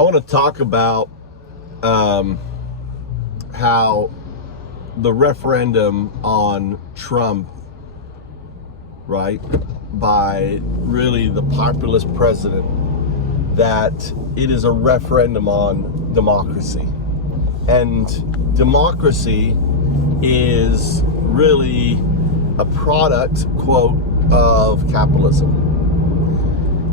I want to talk about how the referendum on Trump, right, by really the populist president, that it is a referendum on democracy. And democracy is really a product, quote, of capitalism.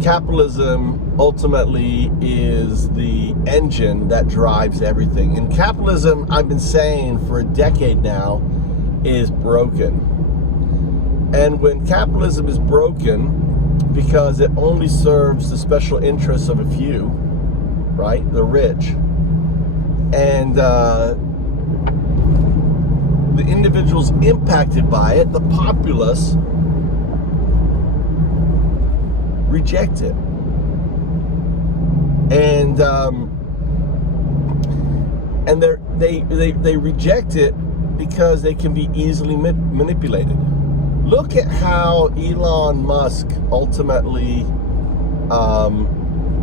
Capitalism ultimately is the engine that drives everything. And capitalism, I've been saying for a decade now, is broken. And when capitalism is broken, because it only serves the special interests of a few, right, the rich, and the individuals impacted by it, the populace, reject it. And they reject it because they can be easily manipulated. Look at how Elon Musk ultimately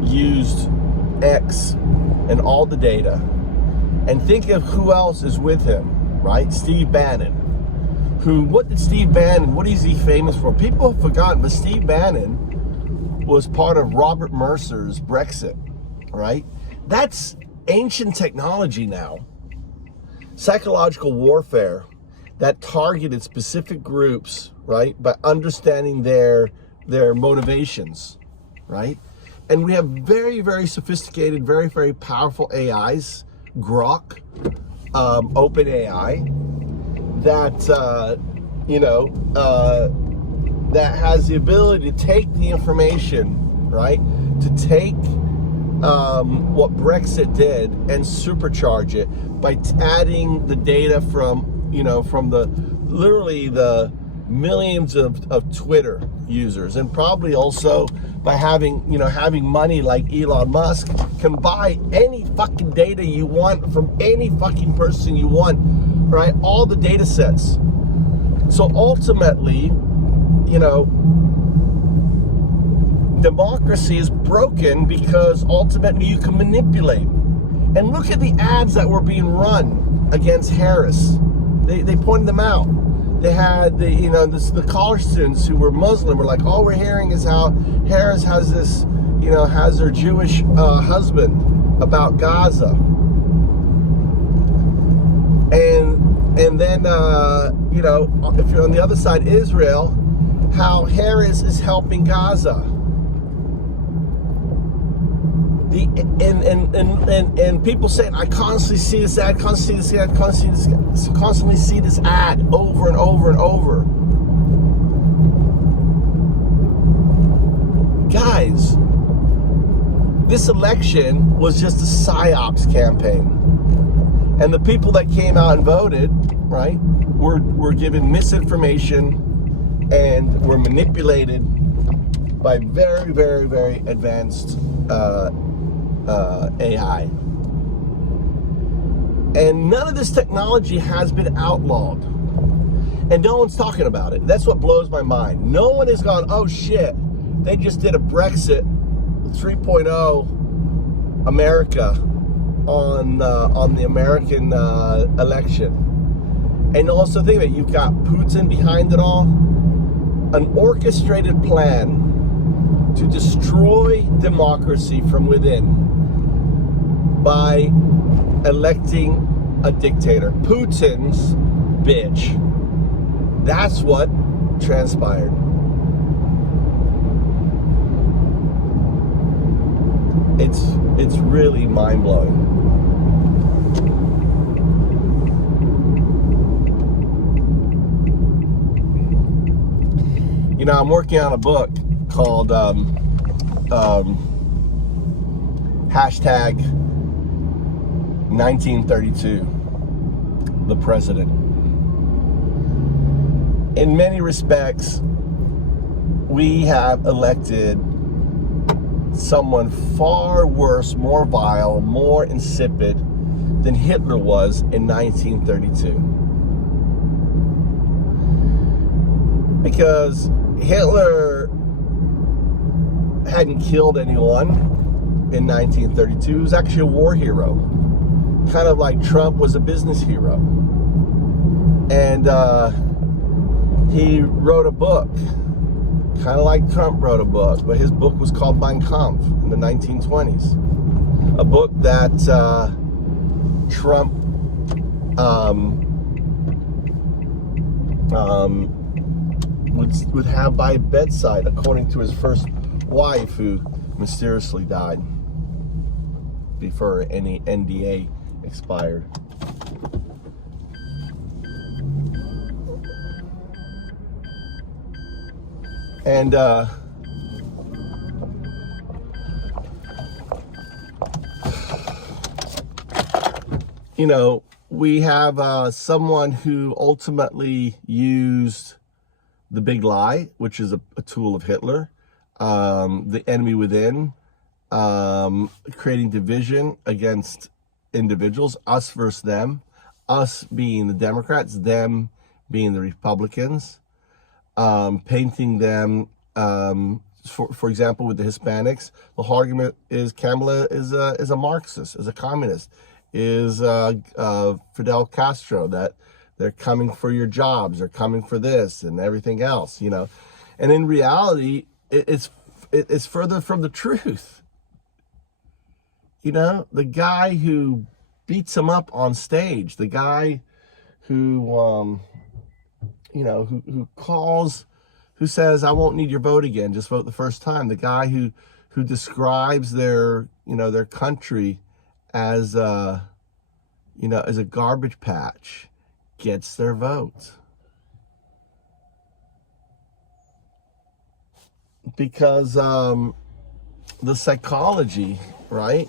used X and all the data, and think of who else is with him, right? Steve Bannon. What is he famous for? People have forgotten, but Steve Bannon was part of Robert Mercer's Brexit, right? That's ancient technology now. Psychological warfare that targeted specific groups, right, by understanding their motivations, right? And we have very, very sophisticated, very, very powerful AIs, Grok, OpenAI, that, that has the ability to take the information, right, to take what Brexit did and supercharge it by adding the data from literally the millions of Twitter users, and probably also by having money like Elon Musk can buy any fucking data you want from any fucking person you want, right? All the data sets. So ultimately, democracy is broken because ultimately you can manipulate. And look at the ads that were being run against Harris. They pointed them out. They had the college students who were Muslim were like, all we're hearing is how Harris has this, has her Jewish husband about Gaza. And then, if you're on the other side, Israel, how Harris is helping Gaza. And people saying, I constantly see this ad, constantly see this ad over and over and over. Guys, this election was just a psyops campaign. And the people that came out and voted, right, were given misinformation and were manipulated by very, very, very advanced AI. And none of this technology has been outlawed. And no one's talking about it. That's what blows my mind. No one has gone, oh shit, they just did a Brexit 3.0 America on the American election. And also think of it, you've got Putin behind it all. An orchestrated plan to destroy democracy from within by electing a dictator. Putin's bitch. That's what transpired. It's really mind-blowing. I'm working on a book called hashtag 1932, the president. In many respects, we have elected someone far worse, more vile, more insipid than Hitler was in 1932. Because Hitler hadn't killed anyone. in 1932. He was actually a war hero, kind of like Trump was a business hero. And he wrote a book, kind of like Trump wrote a book, but his book was called Mein Kampf in the 1920s. A book that Trump would have by bedside, according to his first wife, who mysteriously died before any NDA expired. And you know, we have someone who ultimately used the big lie, which is a tool of Hitler, the enemy within, creating division against individuals, us versus them, us being the Democrats, them being the Republicans, painting them, for example, with the Hispanics. The argument is Kamala is a Marxist, is a communist, is Fidel Castro, that they're coming for your jobs, they're coming for this and everything else, you know. And in reality, it's further from the truth. You know, the guy who beats him up on stage, the guy who, you know, who calls, who says, I won't need your vote again, just vote the first time. The guy who describes their, you know, their country as, you know, as a garbage patch, gets their vote. Because the psychology, right?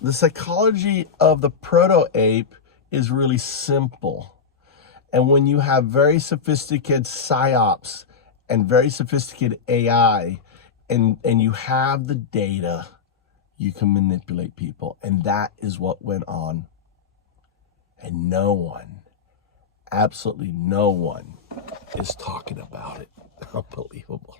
The psychology of the proto-ape is really simple. And when you have very sophisticated psyops and very sophisticated AI, and you have the data, you can manipulate people. And that is what went on. And no one, absolutely no one, is talking about it. Unbelievable.